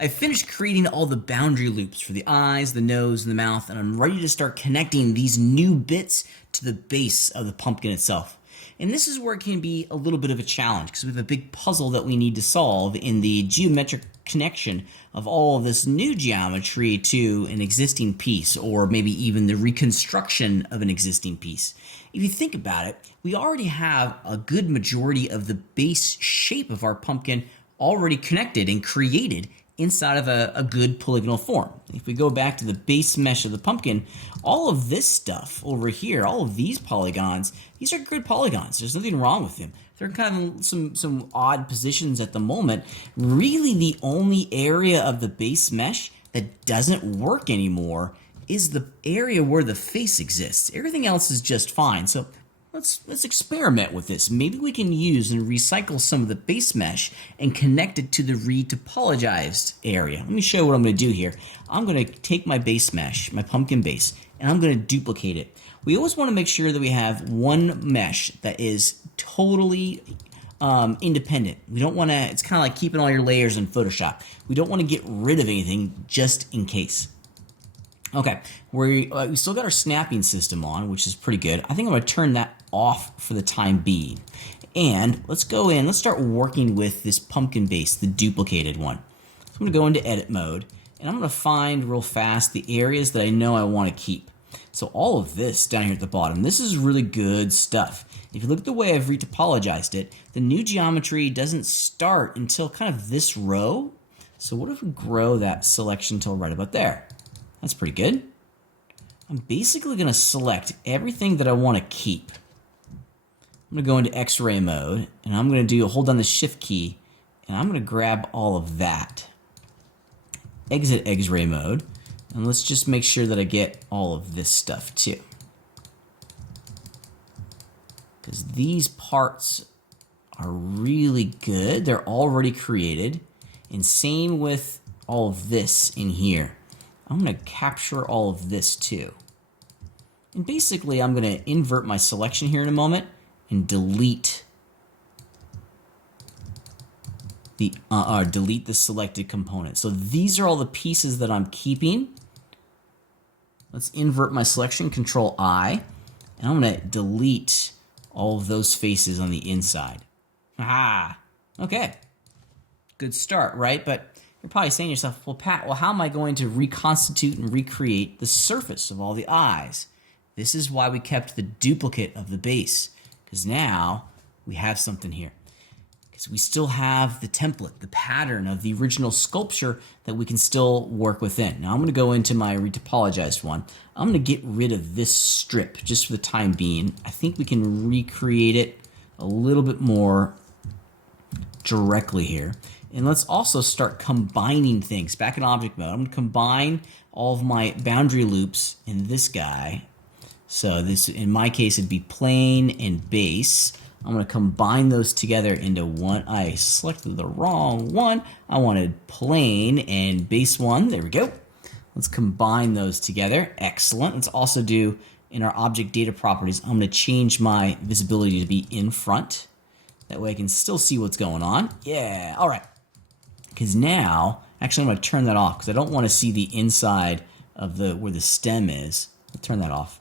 I've finished creating all the boundary loops for the eyes, the nose, and the mouth, and I'm ready to start connecting these new bits to the base of the pumpkin itself. And this is where it can be a little bit of a challenge because we have a big puzzle that we need to solve in the geometric connection of all of this new geometry to an existing piece, or maybe even the reconstruction of an existing piece. If you think about it, we already have a good majority of the base shape of our pumpkin already connected and created inside of a good polygonal form. If we go back to the base mesh of the pumpkin, all of this stuff over here, all of these polygons, these are good polygons. There's nothing wrong with them. They're kind of some odd positions at the moment. Really, the only area of the base mesh that doesn't work anymore is the area where the face exists. Everything else is just fine. So let's experiment with this. Maybe we can use and recycle some of the base mesh and connect it to the retopologized area. Let me show you what I'm going to do here. I'm going to take my base mesh, my pumpkin base, and I'm going to duplicate it. We always want to make sure that we have one mesh that is totally independent. We don't want to, it's kind of like keeping all your layers in Photoshop. We don't want to get rid of anything just in case. Okay, we still got our snapping system on, which is pretty good. I think I'm going to turn that off for the time being. And let's go in, let's start working with this pumpkin base, the duplicated one. So I'm going to go into edit mode, and I'm going to find real fast the areas that I know I want to keep. So all of this down here at the bottom, this is really good stuff. If you look at the way I've retopologized it, the new geometry doesn't start until kind of this row. So what if we grow that selection till right about there? That's pretty good. I'm basically going to select everything that I want to keep. I'm going to go into X-ray mode, and I'm going to hold down the Shift key, and I'm going to grab all of that. Exit X-ray mode, and let's just make sure that I get all of this stuff too. Because these parts are really good. They're already created. And same with all of this in here. I'm going to capture all of this too. And basically, I'm going to invert my selection here in a moment and delete the selected component. So these are all the pieces that I'm keeping. Let's invert my selection, Control I, and I'm going to delete all of those faces on the inside. Ah, okay. Good start, right? But you're probably saying to yourself, well, Pat, how am I going to reconstitute and recreate the surface of all the eyes? This is why we kept the duplicate of the base, because now we have something here. Because we still have the template, the pattern of the original sculpture that we can still work within. Now I'm going to go into my retopologized one. I'm going to get rid of this strip just for the time being. I think we can recreate it a little bit more directly here. And let's also start combining things. Back in object mode, I'm going to combine all of my boundary loops in this guy. So this, in my case, it'd be plane and base. I'm going to combine those together into one. I selected the wrong one. I wanted plane and base one. There we go. Let's combine those together. Excellent. Let's also do, in our object data properties, I'm going to change my visibility to be in front. That way I can still see what's going on. Yeah, all right. Because now, actually I'm going to turn that off because I don't want to see the inside of where the stem is. I'll turn that off.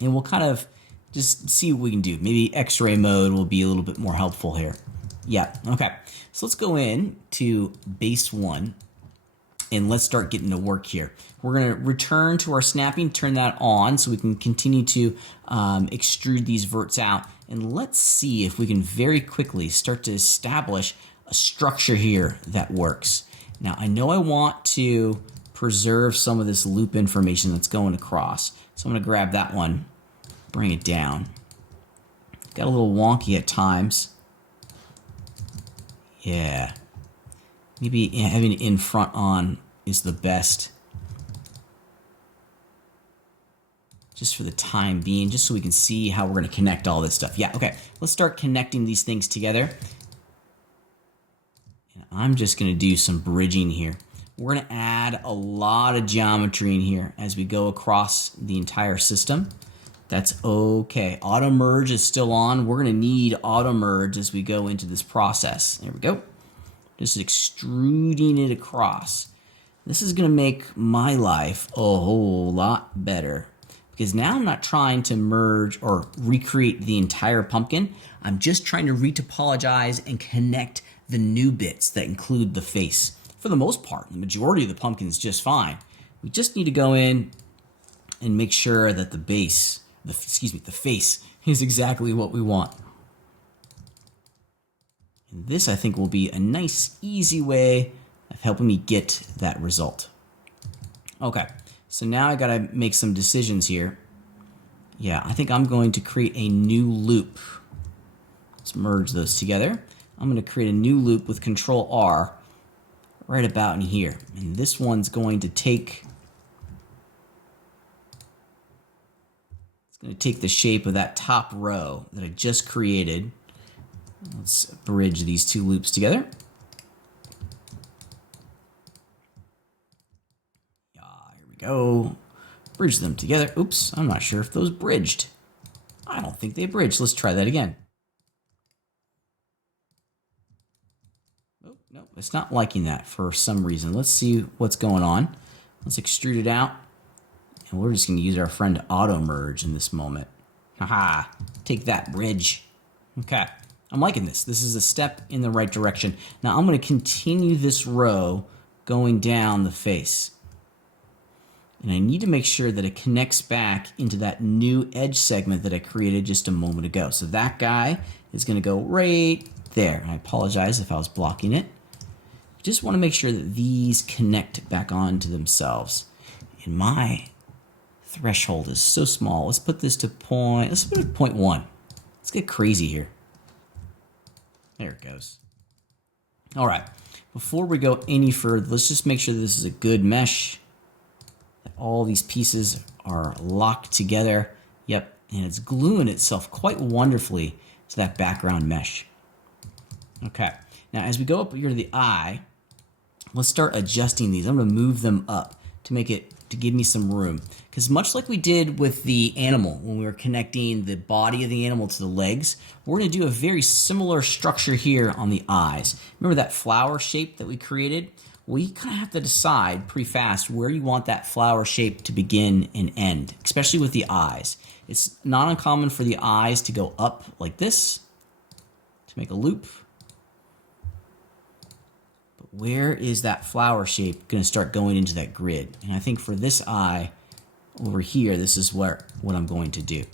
And we'll kind of just see what we can do. Maybe X-ray mode will be a little bit more helpful here. Yeah, okay. So let's go in to base one and let's start getting to work here. We're going to return to our snapping, turn that on so we can continue to extrude these verts out. And let's see if we can very quickly start to establish a structure here that works. Now, I know I want to preserve some of this loop information that's going across. So I'm going to grab that one, bring it down. Got a little wonky at times. Yeah. Maybe having it in front on is the best. Just for the time being, just so we can see how we're going to connect all this stuff. Yeah, okay. Let's start connecting these things together. And I'm just going to do some bridging here. We're going to add a lot of geometry in here as we go across the entire system. That's okay. Auto merge is still on. We're going to need auto merge as we go into this process. There we go. just extruding it across. This is going to make my life a whole lot better because now I'm not trying to merge or recreate the entire pumpkin. I'm just trying to retopologize and connect the new bits that include the face. For the most part, the majority of the pumpkin is just fine. We just need to go in and make sure that the face is exactly what we want. And this, I think, will be a nice, easy way of helping me get that result. Okay, so now I gotta make some decisions here. Yeah, I think I'm going to create a new loop. Let's merge those together. I'm gonna create a new loop with Control R right about in here. And this one's going to take, it's gonna take the shape of that top row that I just created. Let's bridge these two loops together. Here we go. Bridge them together. Oops, I'm not sure if those bridged. I don't think they bridged. Let's try that again. Oh, no, it's not liking that for some reason. Let's see what's going on. Let's extrude it out. And we're just going to use our friend auto merge in this moment. Haha, take that, bridge. Okay. I'm liking this. This is a step in the right direction. Now I'm going to continue this row going down the face. And I need to make sure that it connects back into that new edge segment that I created just a moment ago. So that guy is going to go right there. And I apologize if I was blocking it. Just want to make sure that these connect back onto themselves. And my threshold is so small. Let's put this to let's put it to 0.1. Let's get crazy here. There it goes. All right, before we go any further, let's just make sure this is a good mesh. That all these pieces are locked together. Yep, and it's gluing itself quite wonderfully to that background mesh. Okay, now as we go up here to the eye, let's start adjusting these. I'm gonna move them up to give me some room. Because much like we did with the animal, when we were connecting the body of the animal to the legs, we're gonna do a very similar structure here on the eyes. Remember that flower shape that we created? Well, you kind of have to decide pretty fast where you want that flower shape to begin and end, especially with the eyes. It's not uncommon for the eyes to go up like this to make a loop. Where is that flower shape going to start going into that grid? And I think for this eye over here, this is what I'm going to do.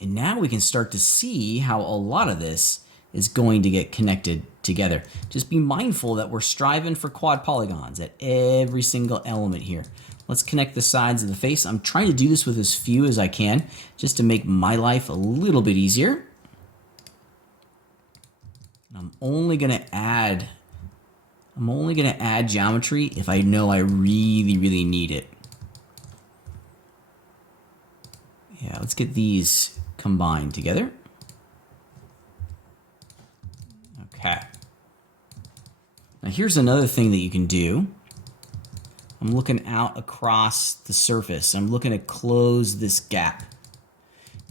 And now we can start to see how a lot of this is going to get connected together. Just be mindful that we're striving for quad polygons at every single element here. Let's connect the sides of the face. I'm trying to do this with as few as I can, just to make my life a little bit easier. And I'm only going to add geometry if I know I really, really need it. Yeah, let's get these combined together. Okay. Now here's another thing that you can do. I'm looking out across the surface. I'm looking to close this gap.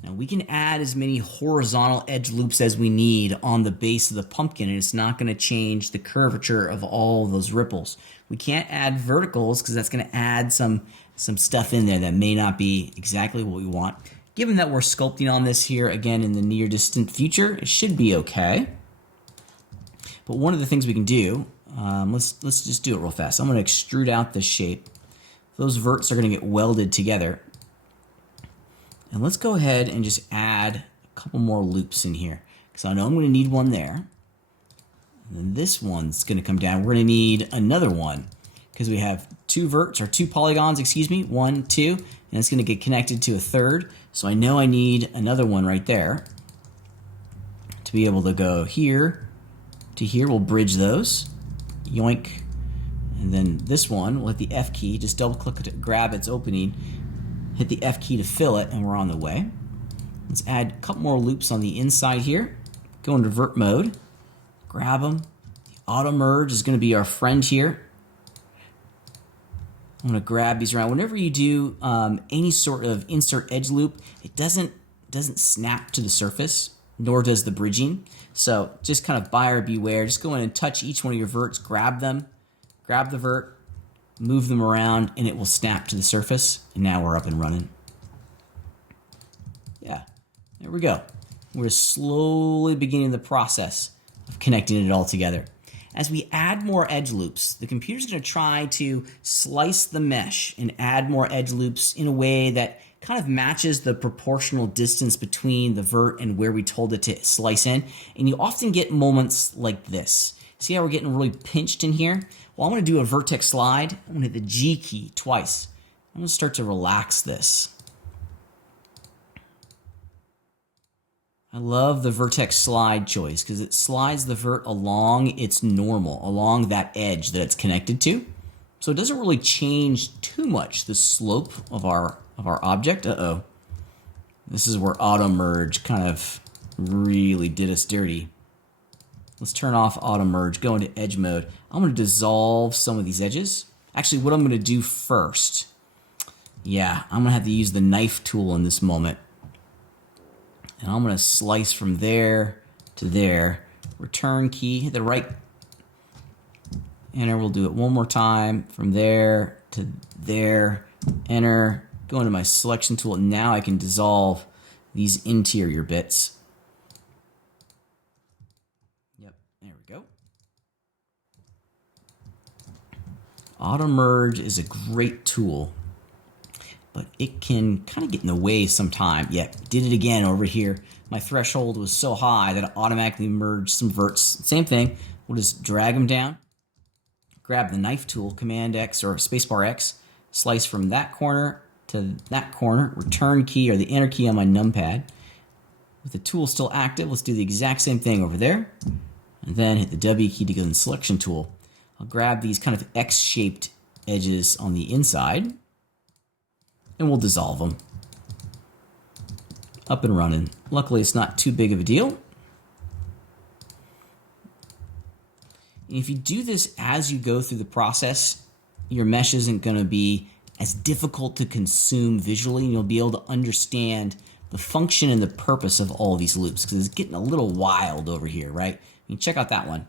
Now we can add as many horizontal edge loops as we need on the base of the pumpkin, and it's not going to change the curvature of all of those ripples. We can't add verticals because that's going to add some stuff in there that may not be exactly what we want. Given that we're sculpting on this here again in the near distant future, it should be okay. But one of the things we can do, let's just do it real fast. I'm going to extrude out the shape. Those verts are going to get welded together. And let's go ahead and just add a couple more loops in here, because I know I'm going to need one there. And then this one's going to come down. We're going to need another one because we have two polygons, excuse me, 1, 2, and it's going to get connected to a third. So I know I need another one right there to be able to go here to here. We'll bridge those. Yoink. And then this one, we'll hit the F key, just double click it to grab its opening. Hit the F key to fill it, and we're on the way. Let's add a couple more loops on the inside here. Go into vert mode. Grab them. The auto merge is going to be our friend here. I'm going to grab these around. Whenever you do any sort of insert edge loop, it doesn't snap to the surface nor does the bridging. So just kind of buyer beware. Just go in and touch each one of your verts, grab them, grab the vert, move them around, and it will snap to the surface. And now we're up and running. Yeah, there we go. We're slowly beginning the process of connecting it all together. As we add more edge loops, the computer's going to try to slice the mesh and add more edge loops in a way that kind of matches the proportional distance between the vert and where we told it to slice in. And you often get moments like this. See how we're getting really pinched in here? Well, I'm going to do a vertex slide. I'm going to hit the G key twice. I'm going to start to relax this. I love the vertex slide choice because it slides the vert along its normal, along that edge that it's connected to. So it doesn't really change too much the slope of our object. Uh-oh. This is where auto merge kind of really did us dirty. Let's turn off auto merge, go into edge mode. I'm going to dissolve some of these edges. Actually, what I'm going to do first, I'm going to have to use the knife tool in this moment. And I'm going to slice from there to there. Return key, hit the right enter. We'll do it one more time. From there to there, enter. Go into my selection tool. And now I can dissolve these interior bits. Yep, there we go. Auto merge is a great tool, but it can kind of get in the way sometime. Yeah, did it again over here. My threshold was so high that it automatically merged some verts. Same thing, we'll just drag them down, grab the knife tool, Command X or Spacebar X, slice from that corner to that corner, return key or the enter key on my numpad. With the tool still active, let's do the exact same thing over there, and then hit the W key to go in the selection tool. I'll grab these kind of X-shaped edges on the inside, and we'll dissolve them. Up and running. Luckily, it's not too big of a deal. And if you do this as you go through the process, your mesh isn't going to be as difficult to consume visually, and you'll be able to understand the function and the purpose of all these loops, because it's getting a little wild over here, right? I mean, check out that one.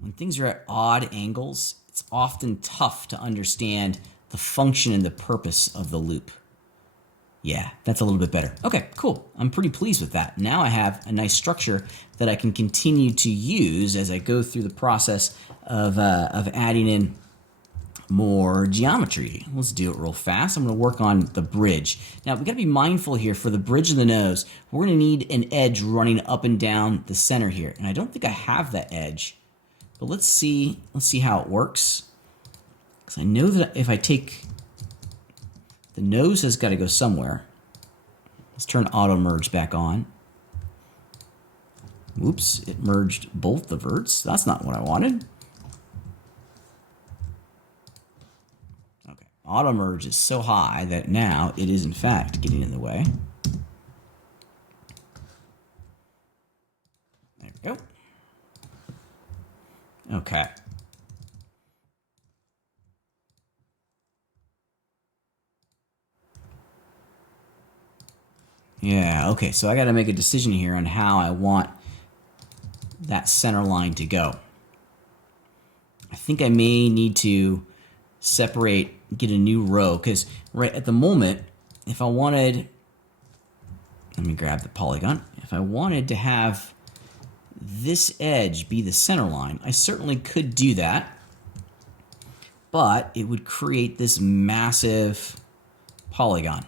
When things are at odd angles, it's often tough to understand the function and the purpose of the loop. Yeah, that's a little bit better. Okay, cool. I'm pretty pleased with that. Now I have a nice structure that I can continue to use as I go through the process of adding in more geometry. Let's do it real fast. I'm going to work on the bridge. Now, we've got to be mindful here for the bridge of the nose. We're going to need an edge running up and down the center here. And I don't think I have that edge. But let's see how it works. Because I know that if I take... The nose has got to go somewhere. Let's turn auto merge back on. Oops, it merged both the verts. That's not what I wanted. Okay, auto merge is so high that now it is in fact getting in the way. There we go. Okay. Yeah, okay, so I got to make a decision here on how I want that center line to go. I think I may need to separate, get a new row, because right at the moment, if I wanted, let me grab the polygon, if I wanted to have this edge be the center line, I certainly could do that, but it would create this massive polygon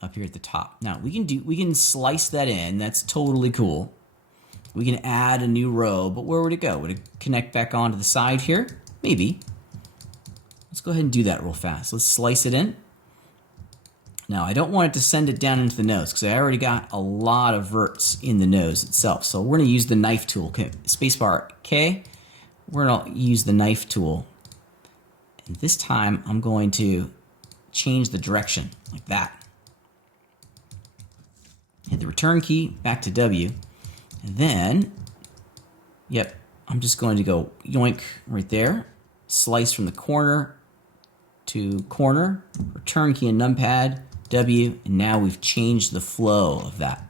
up here at the top. Now we can slice that in. That's totally cool. We can add a new row, but where would it go? Would it connect back onto the side here? Maybe. Let's go ahead and do that real fast. Let's slice it in. Now I don't want it to send it down into the nose because I already got a lot of verts in the nose itself. So we're going to use the knife tool. Spacebar K. We're going to use the knife tool. And this time I'm going to change the direction like that. Hit the return key, back to W, and then, yep, I'm just going to go yoink right there, slice from the corner to corner, return key and numpad, W, and now we've changed the flow of that.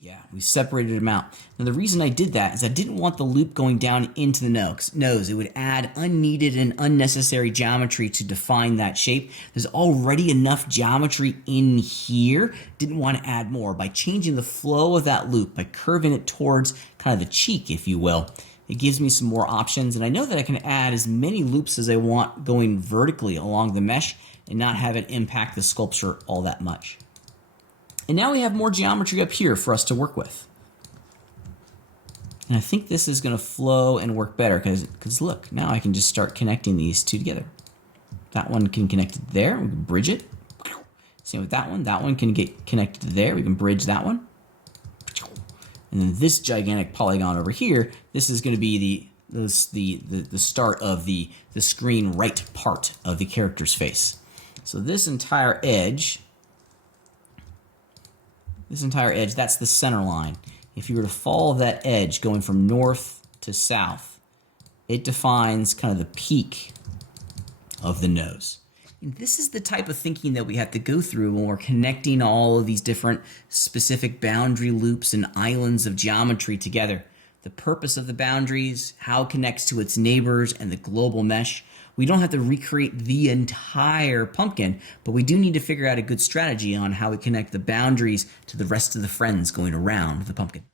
Yeah, we separated them out. Now the reason I did that is I didn't want the loop going down into the nose. It would add unneeded and unnecessary geometry to define that shape. There's already enough geometry in here. Didn't want to add more. By changing the flow of that loop, by curving it towards kind of the cheek, if you will, it gives me some more options. And I know that I can add as many loops as I want going vertically along the mesh and not have it impact the sculpture all that much. And now we have more geometry up here for us to work with. And I think this is going to flow and work better because look, now I can just start connecting these two together. That one can connect there. We can bridge it. Same with that one. That one can get connected there. We can bridge that one. And then this gigantic polygon over here, this is going to be the start of the screen right part of the character's face. So this entire edge, that's the center line. If you were to follow that edge going from north to south, it defines kind of the peak of the nose. And this is the type of thinking that we have to go through when we're connecting all of these different specific boundary loops and islands of geometry together. The purpose of the boundaries, how it connects to its neighbors, and the global mesh. We don't have to recreate the entire pumpkin, but we do need to figure out a good strategy on how we connect the boundaries to the rest of the friends going around the pumpkin.